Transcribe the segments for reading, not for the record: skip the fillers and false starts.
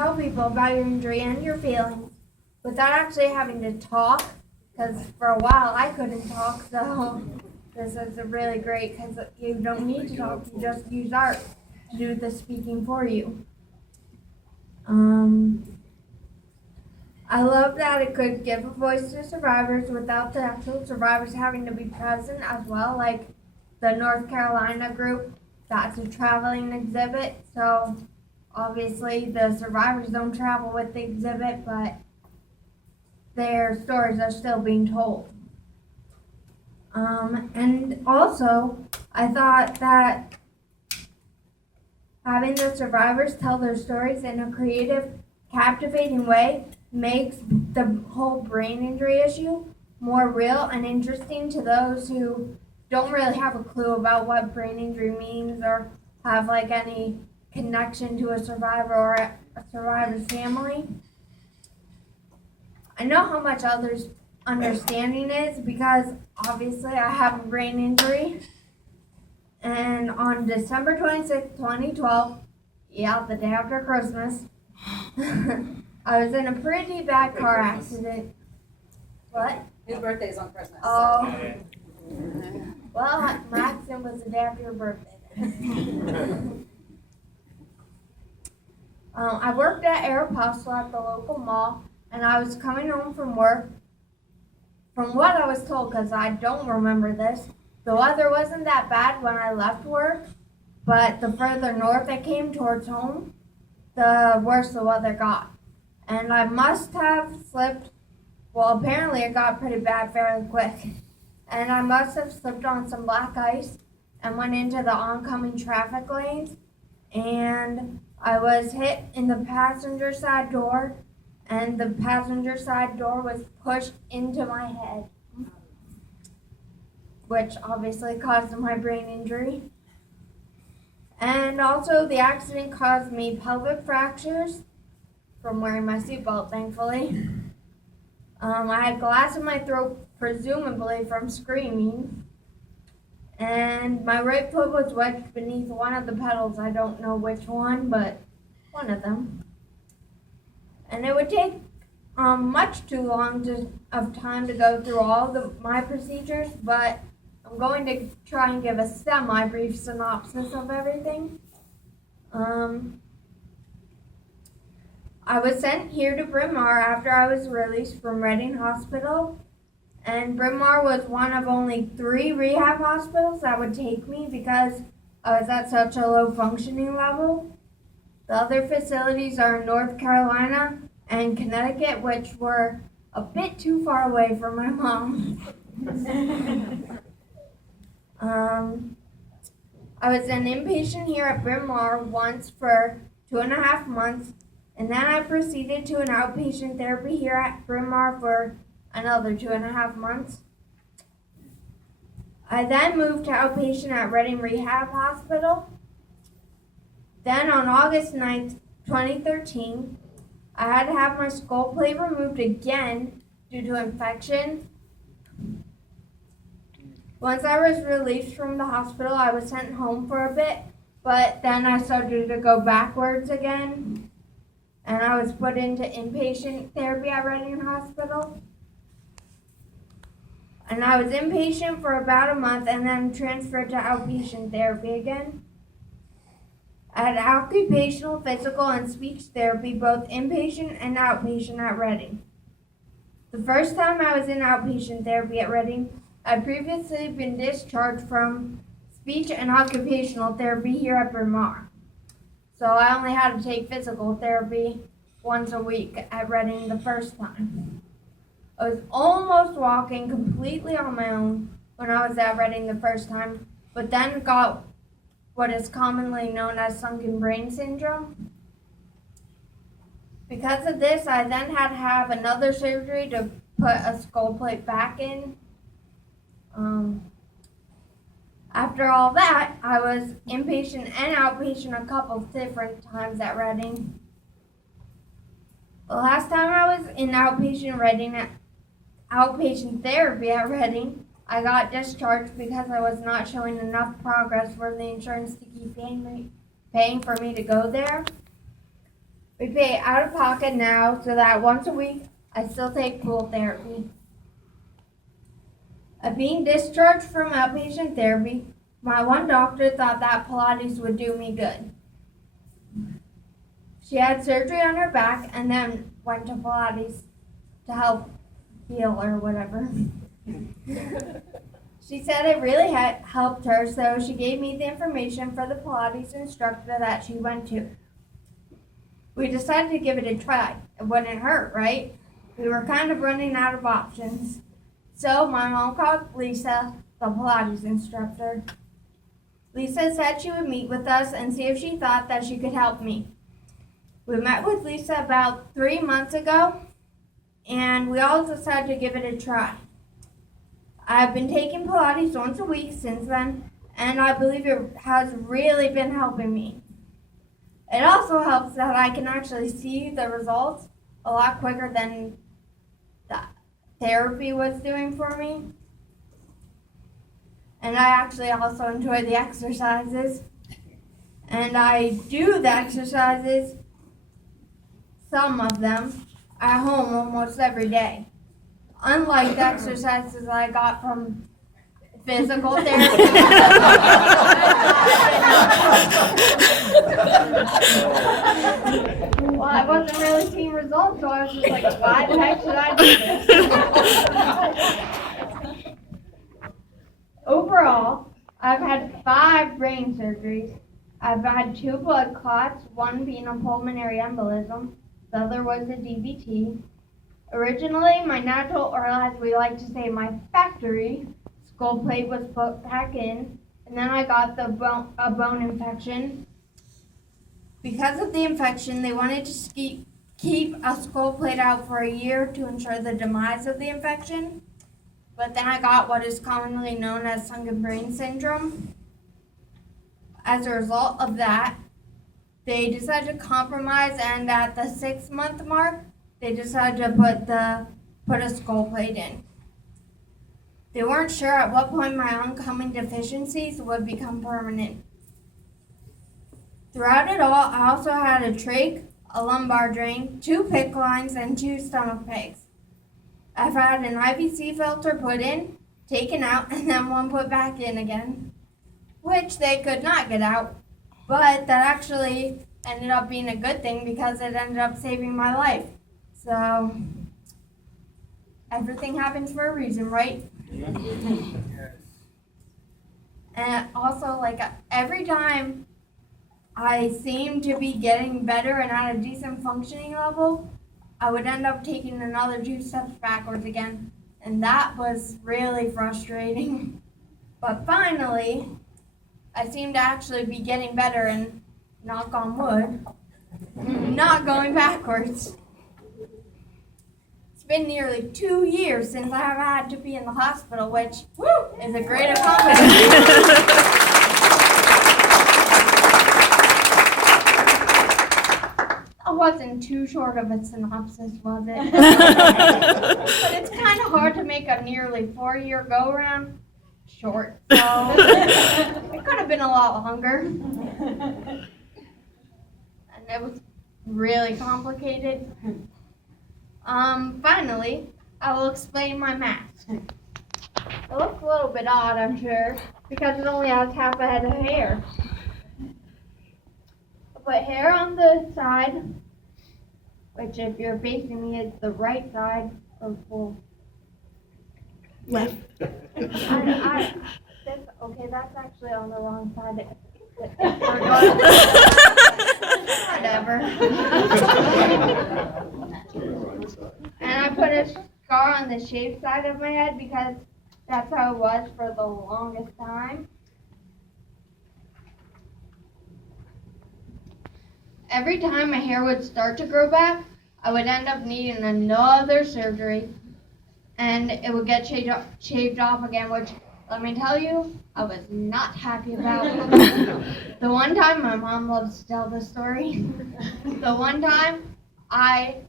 tell people about your injury and your feelings without actually having to talk, because for a while I couldn't talk, so this is really great because you don't need to talk, you just use art to do the speaking for you. I love that it could give a voice to survivors without the actual survivors having to be present as well, like the North Carolina group, that's a traveling exhibit, so obviously the survivors don't travel with the exhibit, but their stories are still being told. And also, I thought that having the survivors tell their stories in a creative, captivating way makes the whole brain injury issue more real and interesting to those who don't really have a clue about what brain injury means or have like any connection to a survivor or a survivor's family. I know how much others' understanding is because obviously I have a brain injury. And on December 26, 2012, yeah, the day after Christmas, I was in a pretty bad car accident. What? His birthday's on Christmas. Oh. Well, my accident was the day after your birthday. I worked at Aeropostale at the local mall, and I was coming home from work. From what I was told, because I don't remember this, the weather wasn't that bad when I left work, but the further north I came towards home, the worse the weather got. And I must have slipped, well, apparently it got pretty bad fairly quick. And I must have slipped on some black ice and went into the oncoming traffic lanes. And I was hit in the passenger side door, and the passenger side door was pushed into my head, which obviously caused my brain injury. And also the accident caused me pelvic fractures from wearing my seatbelt, thankfully. I had glass in my throat, presumably from screaming. And my right foot was wedged beneath one of the pedals. I don't know which one, but one of them. And it would take much too long of time to go through all my procedures, but I'm going to try and give a semi-brief synopsis of everything. I was sent here to Bryn Mawr after I was released from Reading Hospital, and Bryn Mawr was one of only 3 rehab hospitals that would take me because I was at such a low functioning level. The other facilities are in North Carolina and Connecticut, which were a bit too far away from my mom. I was an inpatient here at Bryn Mawr once for 2.5 months, and then I proceeded to an outpatient therapy here at Bryn Mawr for another 2.5 months. I then moved to outpatient at Reading Rehab Hospital. Then on August 9th, 2013, I had to have my skull plate removed again due to infection. Once I was released from the hospital, I was sent home for a bit, but then I started to go backwards again, and I was put into inpatient therapy at Reading Hospital. And I was inpatient for about a month and then transferred to outpatient therapy again. I had occupational, physical, and speech therapy, both inpatient and outpatient at Reading. The first time I was in outpatient therapy at Reading, I'd previously been discharged from speech and occupational therapy here at Bryn Mawr. So I only had to take physical therapy once a week at Reading the first time. I was almost walking completely on my own when I was at Reading the first time, but then got what is commonly known as sunken brain syndrome. Because of this, I then had to have another surgery to put a skull plate back in. After all that, I was inpatient and outpatient a couple different times at Reading. The last time I was in outpatient therapy at Reading, I got discharged because I was not showing enough progress for the insurance to keep paying for me to go there. We pay out of pocket now so that once a week I still take pool therapy. Being discharged from outpatient therapy, my one doctor thought that Pilates would do me good. She had surgery on her back and then went to Pilates to help heal or whatever. She said it really helped her, so she gave me the information for the Pilates instructor that she went to. We decided to give it a try. It wouldn't hurt, right? We were kind of running out of options. So my mom called Lisa, the Pilates instructor. Lisa said she would meet with us and see if she thought that she could help me. We met with Lisa about 3 months ago, and we all decided to give it a try. I've been taking Pilates once a week since then, and I believe it has really been helping me. It also helps that I can actually see the results a lot quicker than the therapy was doing for me. And I actually also enjoy the exercises. And I do the exercises, some of them, at home almost every day. Unlike the exercises I got from physical therapy. Well, I wasn't really seeing results, so I was just like, why the heck should I do this? Overall, I've had 5 brain surgeries. I've had 2 blood clots, one being a pulmonary embolism, the other was a DVT. Originally, my natural, or as we like to say, my factory skull plate was put back in, and then I got a bone infection. Because of the infection, they wanted to keep a skull plate out for a year to ensure the demise of the infection. But then I got what is commonly known as sunken brain syndrome. As a result of that, they decided to compromise, and at the 6-month mark, they decided to put a skull plate in. They weren't sure at what point my oncoming deficiencies would become permanent. Throughout it all, I also had a trach, a lumbar drain, 2 PICC lines, and 2 stomach pegs. I've had an IVC filter put in, taken out, and then one put back in again, which they could not get out, but that actually ended up being a good thing because it ended up saving my life. So, everything happens for a reason, right? And also, every time I seemed to be getting better and at a decent functioning level, I would end up taking another 2 steps backwards again. And that was really frustrating. But finally, I seemed to actually be getting better and, knock on wood, not going backwards. It's been nearly 2 years since I have had to be in the hospital, which is a great accomplishment. It wasn't too short of a synopsis, was it? But it's kind of hard to make a nearly 4-year go-around short, so it could have been a lot longer. And it was really complicated. Finally, I will explain my mask. It looks a little bit odd, I'm sure, because it only has half a head of hair. But hair on the side, which if you're facing me is the right side, or full. Left. Okay, that's actually on the wrong side. Whatever. And I put a scar on the shaved side of my head because that's how it was for the longest time. Every time my hair would start to grow back, I would end up needing another surgery, and it would get shaved off again, which, let me tell you, I was not happy about. The one time, my mom loves to tell this story, the one time I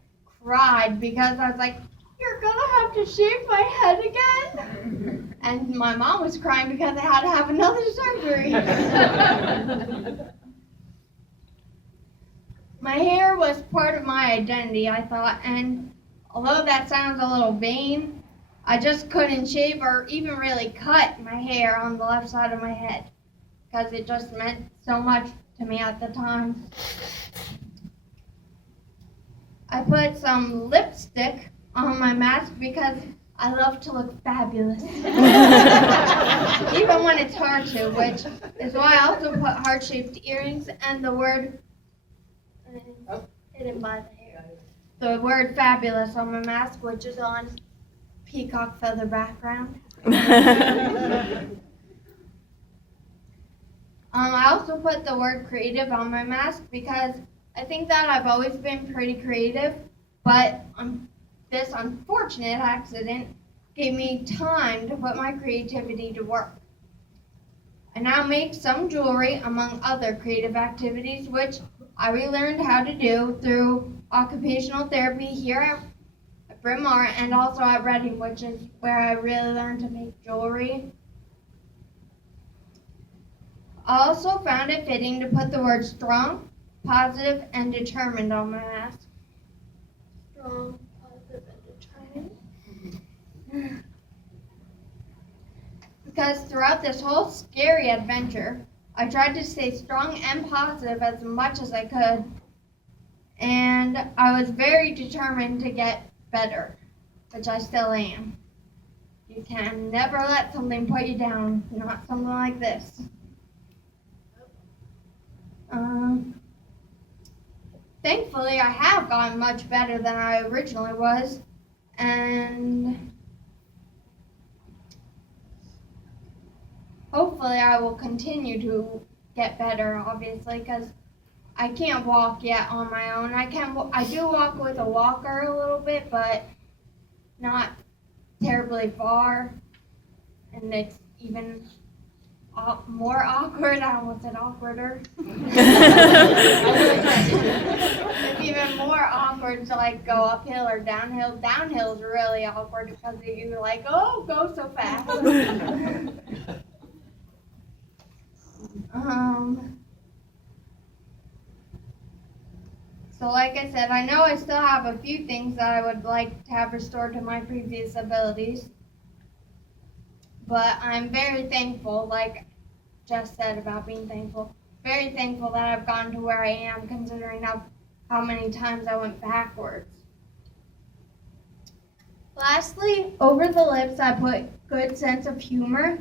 cried because I was like, "You're gonna have to shave my head again?" And my mom was crying because I had to have another surgery. My hair was part of my identity, I thought, and although that sounds a little vain, I just couldn't shave or even really cut my hair on the left side of my head because it just meant so much to me at the time. I put some lipstick on my mask because I love to look fabulous. Even when it's hard to, which is why I also put heart-shaped earrings and the word hidden by the hair. The word fabulous on my mask, which is on peacock feather background. I also put the word creative on my mask because I think that I've always been pretty creative, but this unfortunate accident gave me time to put my creativity to work. I now make some jewelry among other creative activities, which I relearned how to do through occupational therapy here at Bryn Mawr and also at Reading, which is where I really learned to make jewelry. I also found it fitting to put the word strong, positive, and determined on my mask. Strong, positive, and determined. Because throughout this whole scary adventure, I tried to stay strong and positive as much as I could. And I was very determined to get better, which I still am. You can never let something put you down, not something like this. Thankfully, I have gotten much better than I originally was, and hopefully I will continue to get better, obviously, because I can't walk yet on my own. I do walk with a walker a little bit, but not terribly far, and it's even more awkward. I almost said awkwarder. It's even more awkward to like go uphill or downhill. Downhill is really awkward because you're like, oh, go so fast. So like I said, I know I still have a few things that I would like to have restored to my previous abilities. But I'm very thankful, like Jess said about being thankful, very thankful that I've gotten to where I am, considering how many times I went backwards. Lastly, over the lips, I put good sense of humor.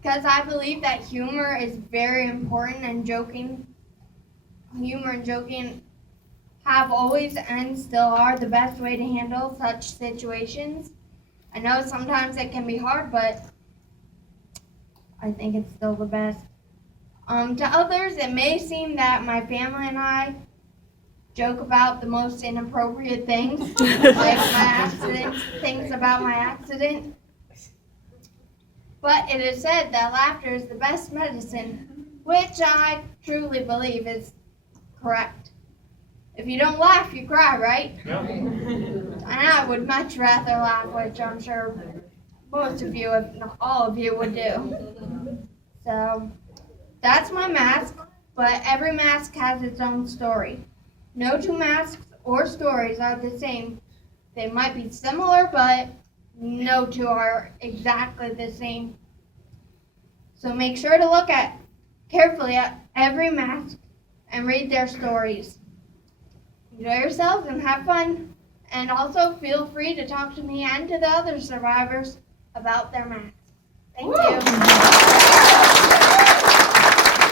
Because I believe that humor is very important, and humor and joking have always and still are the best way to handle such situations. I know sometimes it can be hard, but I think it's still the best. To others, it may seem that my family and I joke about the most inappropriate things, like my accident, things about my accident. But it is said that laughter is the best medicine, which I truly believe is correct. If you don't laugh, you cry, right? Yep. And I would much rather laugh, which I'm sure most of you, if not all of you, would do. So, that's my mask, but every mask has its own story. No two masks or stories are the same. They might be similar, but no two are exactly the same. So make sure to look carefully at every mask and read their stories. Enjoy yourselves and have fun. And also feel free to talk to me and to the other survivors about their masks. Thank you.